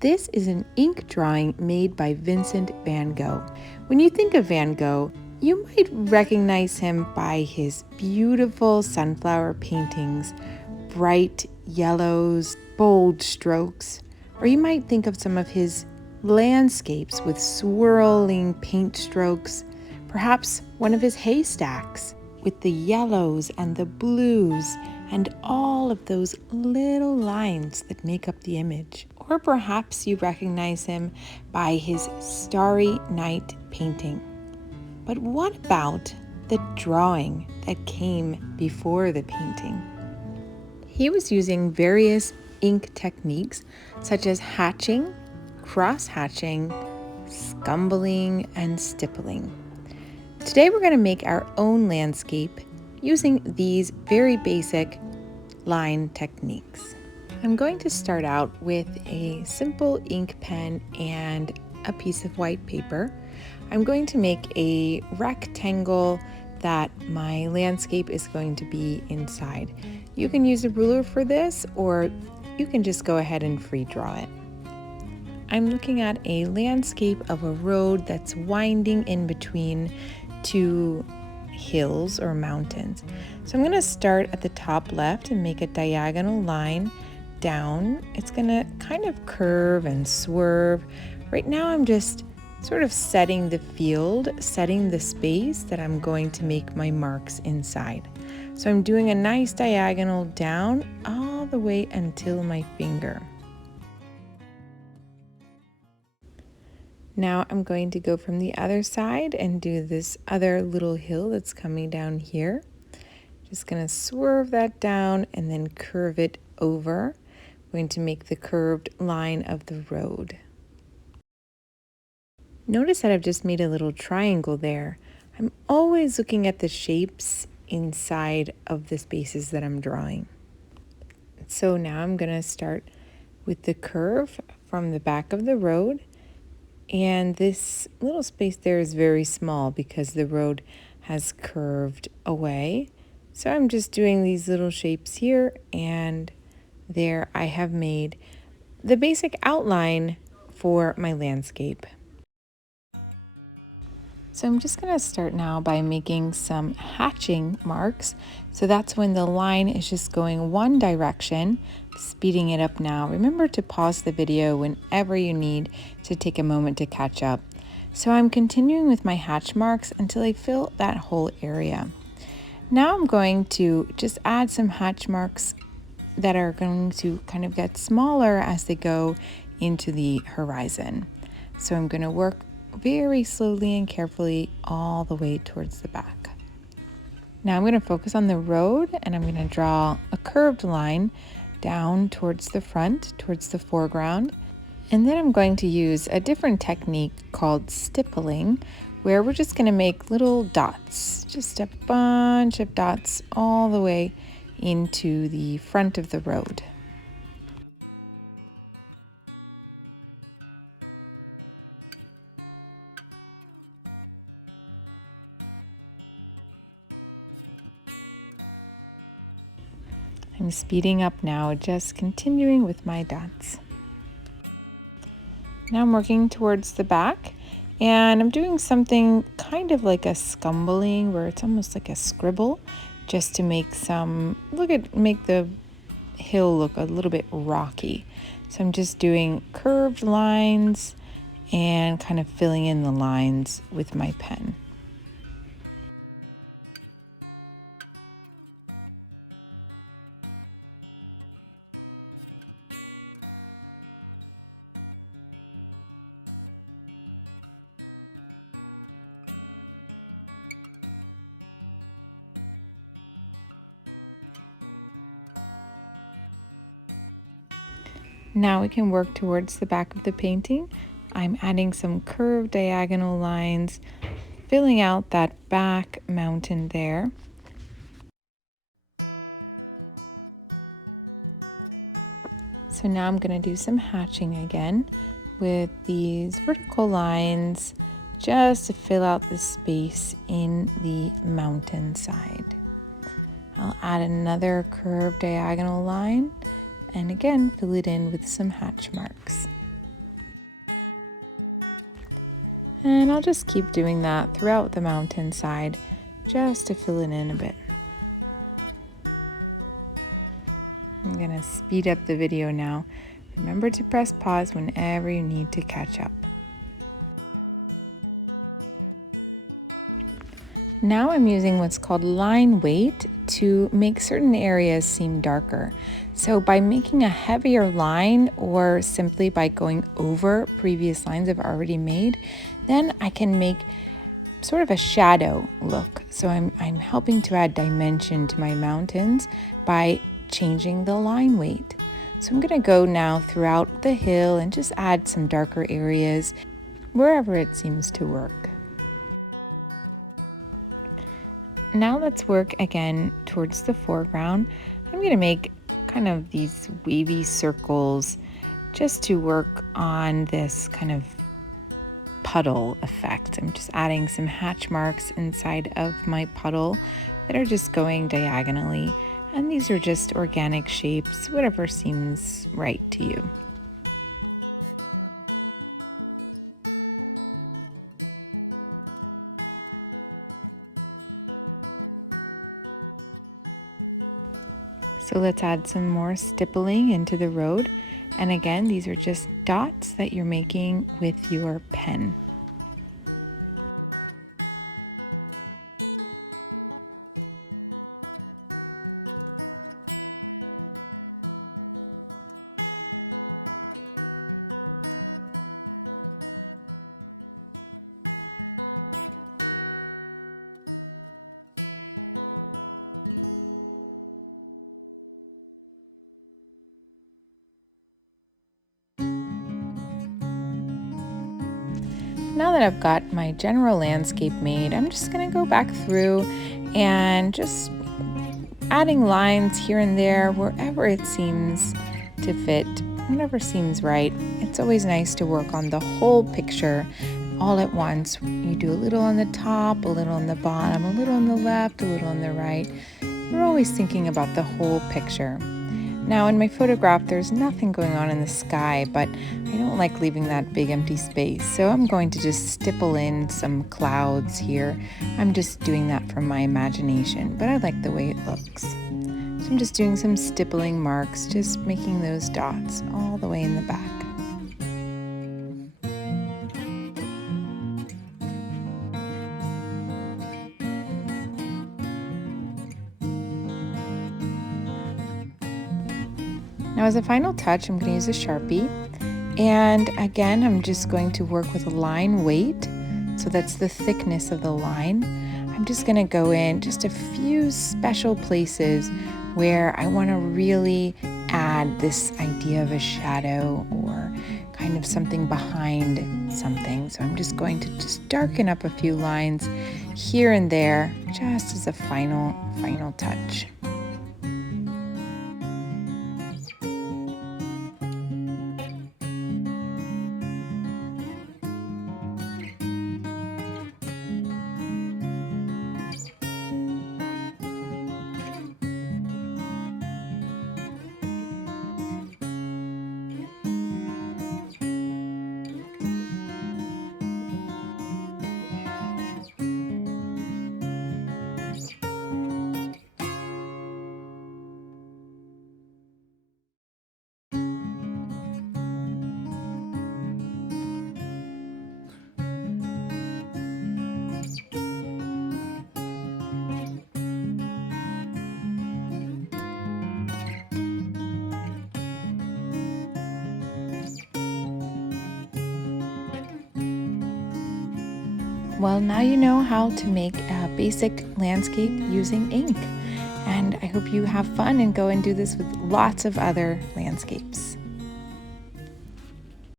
This is an ink drawing made by Vincent van Gogh. When you think of Van Gogh, you might recognize him by his beautiful sunflower paintings, bright yellows, bold strokes, or you might think of some of his landscapes with swirling paint strokes, perhaps one of his haystacks with the yellows and the blues and all of those little lines that make up the image. Or perhaps you recognize him by his Starry Night painting. But what about the drawing that came before the painting? He was using various ink techniques such as hatching, cross-hatching, scumbling, and stippling. Today we're going to make our own landscape using these very basic line techniques. I'm going to start out with a simple ink pen and a piece of white paper. I'm going to make a rectangle that my landscape is going to be inside. You can use a ruler for this, or you can just go ahead and free draw it. I'm looking at a landscape of a road that's winding in between two hills or mountains. So I'm going to start at the top left and make a diagonal line down. It's going to kind of curve and swerve. Right now I'm just sort of setting the field, setting the space that I'm going to make my marks inside. So I'm doing a nice diagonal down all the way until my finger. Now I'm going to go from the other side and do this other little hill that's coming down here. Just going to swerve that down and then curve it over. I'm going to make the curved line of the road. Notice that I've just made a little triangle there. I'm always looking at the shapes inside of the spaces that I'm drawing. So now I'm going to start with the curve from the back of the road. And this little space there is very small because the road has curved away. So I'm just doing these little shapes here, and there I have made the basic outline for my landscape. So I'm just going to start now by making some hatching marks. So that's when the line is just going one direction, speeding it up now. Remember to pause the video whenever you need to take a moment to catch up. So I'm continuing with my hatch marks until I fill that whole area. Now I'm going to just add some hatch marks that are going to kind of get smaller as they go into the horizon. So I'm going to work very slowly and carefully all the way towards the back. Now I'm going to focus on the road, and I'm going to draw a curved line down towards the front, towards the foreground. And then I'm going to use a different technique called stippling, where we're just going to make little dots, just a bunch of dots all the way into the front of the road. I'm speeding up now, just continuing with my dots. Now I'm working towards the back, and I'm doing something kind of like a scumbling, where it's almost like a scribble, just to make make the hill look a little bit rocky. So I'm just doing curved lines and kind of filling in the lines with my pen. Now we can work towards the back of the painting. I'm adding some curved diagonal lines, filling out that back mountain there. So now I'm going to do some hatching again with these vertical lines just to fill out the space in the mountain side. I'll add another curved diagonal line, and again fill it in with some hatch marks. And I'll just keep doing that throughout the mountainside just to fill it in a bit. I'm going to speed up the video now. Remember to press pause whenever you need to catch up. Now I'm using what's called line weight to make certain areas seem darker. So by making a heavier line or simply by going over previous lines I've already made, then I can make sort of a shadow look. So I'm helping to add dimension to my mountains by changing the line weight. So I'm going to go now throughout the hill and just add some darker areas wherever it seems to work. Now let's work again towards the foreground. I'm going to make kind of these wavy circles just to work on this kind of puddle effect. I'm just adding some hatch marks inside of my puddle that are just going diagonally. And these are just organic shapes, whatever seems right to you. So let's add some more stippling into the road. And again, these are just dots that you're making with your pen. Now that I've got my general landscape made, I'm just going to go back through and just adding lines here and there wherever it seems to fit, whatever seems right. It's always nice to work on the whole picture all at once. You do a little on the top, a little on the bottom, a little on the left, a little on the right. We're always thinking about the whole picture. Now in my photograph, there's nothing going on in the sky, but I don't like leaving that big empty space, so I'm going to just stipple in some clouds here. I'm just doing that from my imagination, but I like the way it looks. So I'm just doing some stippling marks, just making those dots all the way in the back. Now as a final touch, I'm going to use a Sharpie. And again, I'm just going to work with line weight. So that's the thickness of the line. I'm just going to go in just a few special places where I want to really add this idea of a shadow or kind of something behind something. So I'm just going to just darken up a few lines here and there just as a final touch. Well, now you know how to make a basic landscape using ink. And I hope you have fun and go and do this with lots of other landscapes.